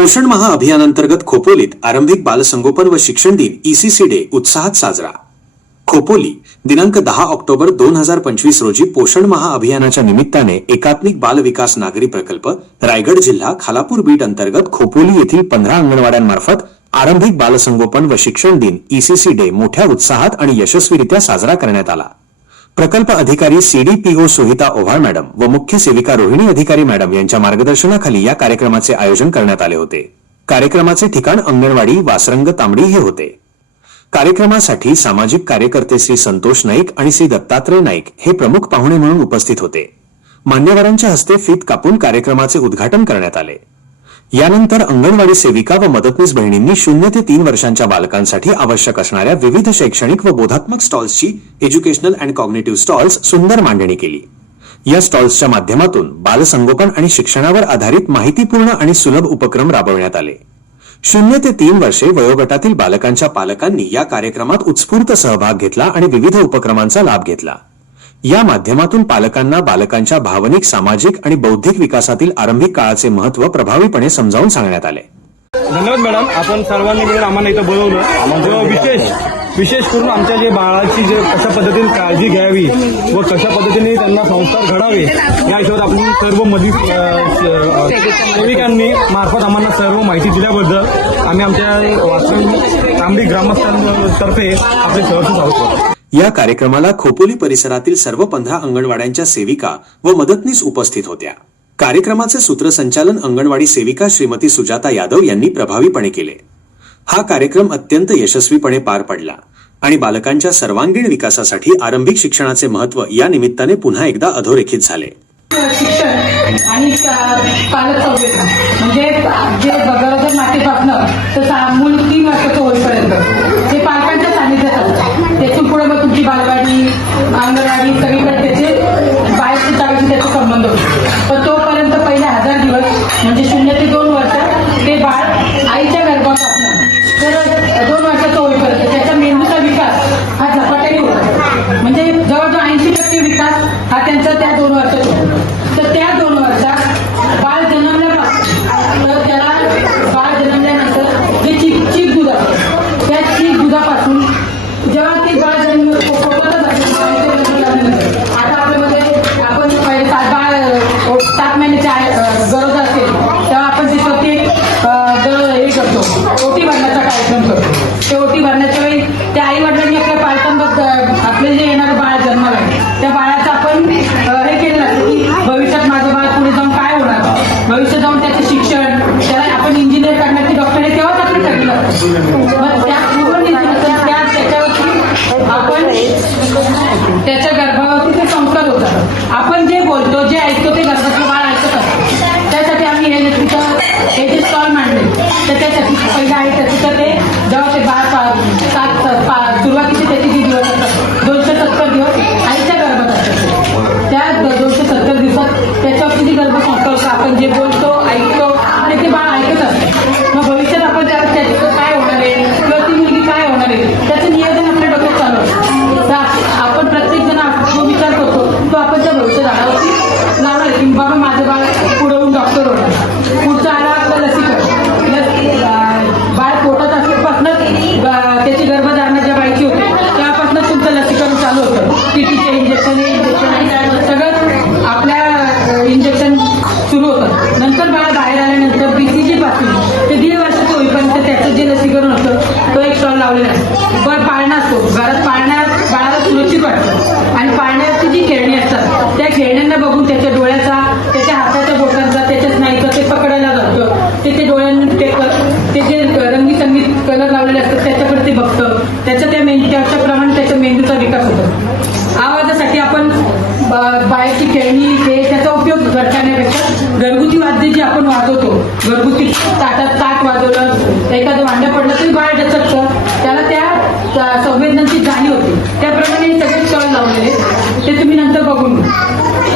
पोषण महा अभियानांतर्गत खोपोलीत आरंभिक बालसंगोपन व शिक्षण दिन ईसीसी डे उत्साहात साजरा. खोपोली दिनांक दहा ऑक्टोबर दोन हजार पंचवीस रोजी पोषण महा अभियानाच्या निमित्ताने एकात्मिक बाल विकास नागरी प्रकल्प रायगड जिल्हा खालापूर बीट अंतर्गत खोपोली येथील पंधरा अंगणवाड्यांमार्फत आरंभिक बालसंगोपन व शिक्षण दिन ईसीसी डे मोठ्या उत्साहात आणि यशस्वीरित्या साजरा करण्यात आला. प्रकल्प अधिकारी सीडीपीओ सुहिता ओव्हाळ मॅडम व मुख्य सेविका रोहिणी अधिकारी मॅडम यांच्या मार्गदर्शनाखाली या कार्यक्रमाचे आयोजन करण्यात आले होते. कार्यक्रमाचे ठिकाण अंगणवाडी वासरंग तांबडी हे होते. कार्यक्रमासाठी सामाजिक कार्यकर्ते श्री संतोष नाईक आणि श्री दत्तात्रय नाईक हे प्रमुख पाहुणे म्हणून उपस्थित होते. मान्यवरांच्या हस्ते फीत कापून कार्यक्रमाचे उद्घाटन करण्यात आले. यानंतर अंगणवाडी सेविका व मदतनीस बहिणींनी शून्य ते तीन वर्षांच्या बालकांसाठी आवश्यक असणाऱ्या विविध शैक्षणिक व बोधात्मक स्टॉल्सची एज्युकेशनल अँड कॉग्नेटिव्ह स्टॉल्स सुंदर मांडणी केली. या स्टॉल्सच्या माध्यमातून बालसंगोपन आणि शिक्षणावर आधारित माहितीपूर्ण आणि सुलभ उपक्रम राबवण्यात आले. शून्य ते तीन वर्षे वयोगटातील बालकांच्या पालकांनी या कार्यक्रमात उत्स्फूर्त सहभाग घेतला आणि विविध उपक्रमांचा लाभ घेतला. या माध्यमातून पालकांना बालकांच्या भावनिक सामाजिक आणि बौद्धिक विकासातील आरंभिक काळाचे महत्त्व प्रभावीपणे समजावून सांगण्यात आले. धन्यवाद मॅडम. आपण सर्वांनी मिळून आम्हाला इथं बोलवलं. व विशेष विशेष करून आमच्या जे बाळाची जे कशा पद्धतीने काळजी घ्यावी व कशा पद्धतीने त्यांना संस्कार घडावे या हिशोबात आपण सर्व मधी सेविकांनी मार्फत आम्हाला सर्व माहिती दिल्याबद्दल आम्ही आमच्या वासरंग तांबडी ग्रामस्थांतर्फे आपले सहर्ष स्वागत करतो. या कार्यक्रमाला खोपोली परिसरातील सर्व पंधरा अंगणवाड्यांच्या सेविका व मदतनीस उपस्थित होत्या. कार्यक्रमाचे सूत्रसंचालन अंगणवाडी सेविका श्रीमती सुजाता यादव यांनी प्रभावीपणे केले. हा कार्यक्रम अत्यंत यशस्वीपणे पार पडला आणि बालकांच्या सर्वांगीण विकासासाठी आरंभिक शिक्षणाचे महत्त्व या निमित्ताने पुन्हा एकदा अधोरेखित झाले. आणि पालक म्हणजे जे गरोदर मातेपासनं तर मूल तीन वर्षाचं होईपर्यंत. ते असतं त्यातून पुढे मग तुमची बालवाडी अंगणवाडी सगळीकडे त्याचे बाहेरच्या जागेशी त्याचा संबंध होतो. आपण जे बोलतो जे ऐकतो ते गर्भातलं बाळ ऐकत असतं. त्यासाठी आम्ही हे तुमचं हे जे स्टॉल मांडले तर त्यासाठी पहिलं आहे त्याचं तर ते जेव्हा ते बाळ पा- सात पा- सुरुवातीचे त्याचे जे दिवस असतात दोनशे सत्तर दिवस आईच्या गर्भात असतात. त्या दोनशे सत्तर दिवसात त्याच्यावरती किती गर्भसंस्कार होतं, आपण जे बोलतो ऐकतो आणि ते बाळ ऐकत असतं. कलर लावलेले असतात त्याच्याकडे ते बघतं. त्याच्या त्या मेंदू त्याच्याप्रमाणे त्याच्या मेंदूचा विकास होतो. आवाजासाठी आपण बायाची बाहेरची खेळणी हे त्याचा उपयोग घरच्याण्यापेक्षा घरगुती वाद्य जे आपण वाजवतो घरगुती ताटात ताट वाजवलं एखादं भांडं पडलं तरी बाळ डचकतं त्याला त्या संवेदनांची जाणीव होते. त्याप्रमाणे सगळे स्टॉल लावलेले ते तुम्ही नंतर बघून घ्या.